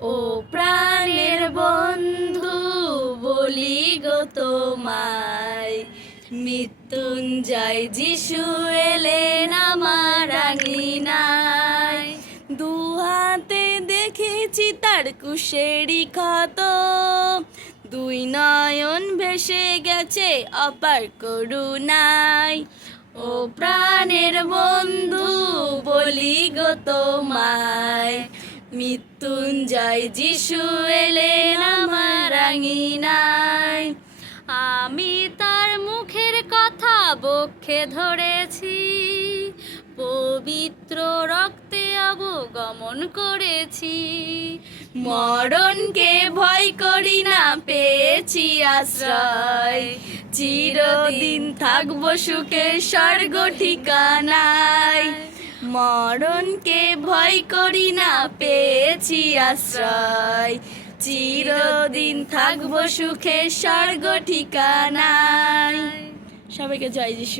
ও প্রাণের বন্ধু, বলি গো তোমায়, মৃত্যুঞ্জয় যিশু এলেন আমার দু হাতে দেখেছি তার কুশেরি ক্ষত, দুই নয়ন ভেসে গেছে অপার করুণায়। ও প্রাণের বন্ধু, বলি গো তোমায় মৃত্যুঞ্জয় যিশু এলেন আমার আঙিনায়। আমি তার মুখের কথা বক্ষে ধরেছি, পবিত্র রক্তে অবগমন করেছি। মরণকে ভয় করি না, পেয়েছি আশ্রয়। চিরদিন থাকব সুখে স্বর্গ ঠিকানায়। মরণকে ভয় করি না পেয়েছি আশ্রয়। চিরদিন থাকব সুখে স্বর্গ ঠিকানায়। সবাইকে জয় যিশু।